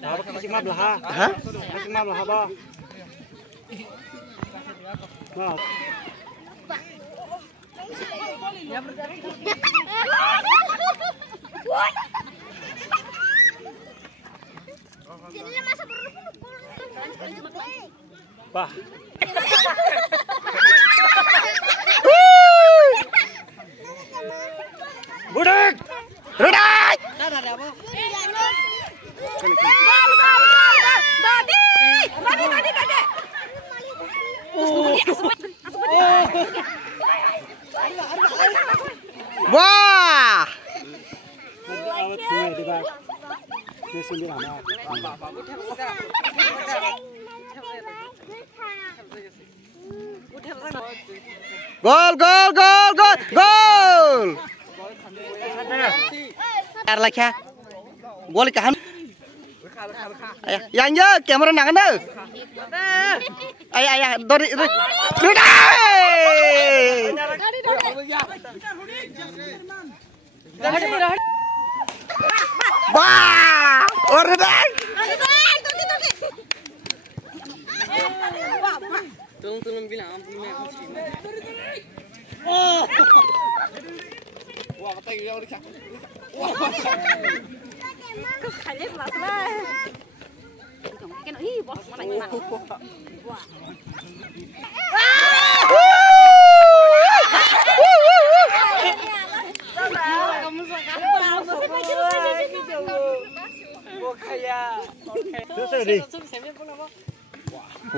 Masih mah belah. Hah? Masih mah belah apa? Nah. Bah. Budak! Budak! Wah! Gol, gol, gol, gol, gol! Lagi ya, gol ikan. Yang je, kamera nangan tu. Ayah, dori. Wah, orang. Tolong bilang ampun oh. Wah, kata dia udah. Wah. Kesalip mas lah. Kan bos mana ni. Wah. Kamu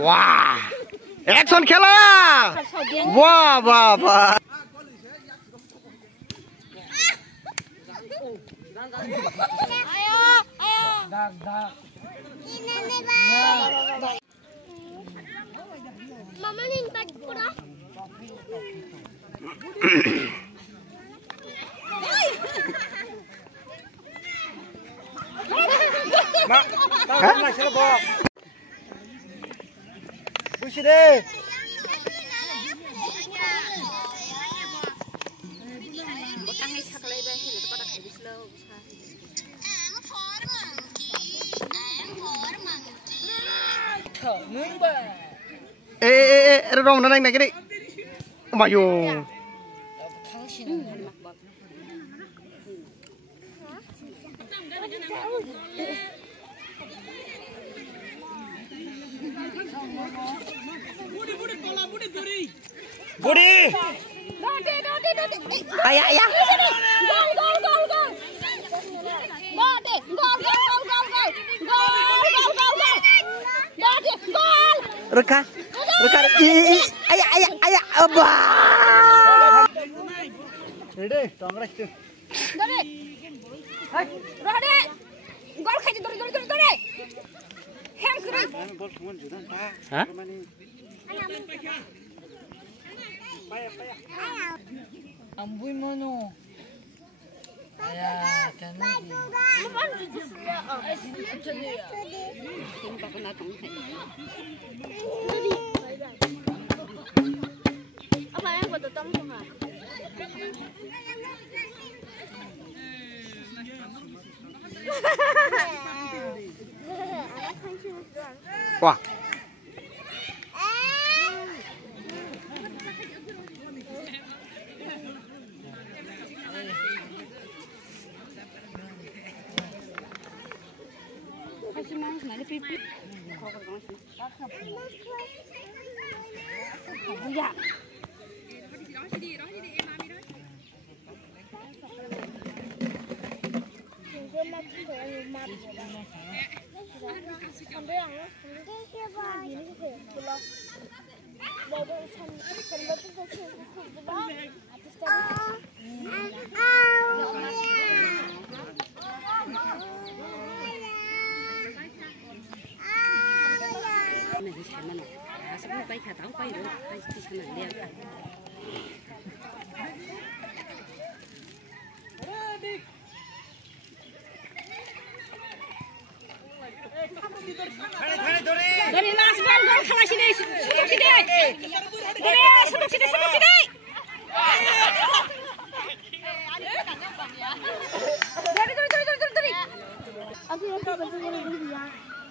wah, action खेला वाह वाह वाह Mama nih bag kurang Mak, tahu nak selebok. Push deh. Rong nang nak ni. Mayu. Budi. Ayah. Gol. Gol. Reka. Ayah. Abah. Ready? Tangras tu. Dori. Ready. Gol khai dori. Hem kiri. Gol semua judan ta. Hah? Ambui mono. Ayah, kan ni. Apa yang buat tutam tu ha? Wah. Pipi. Buya. Bay khả táo bay rồi, bay đi sang này đeo. Dari mas bal gol kena sini, sudut sini. Dari sudut sini. Dari. Tapi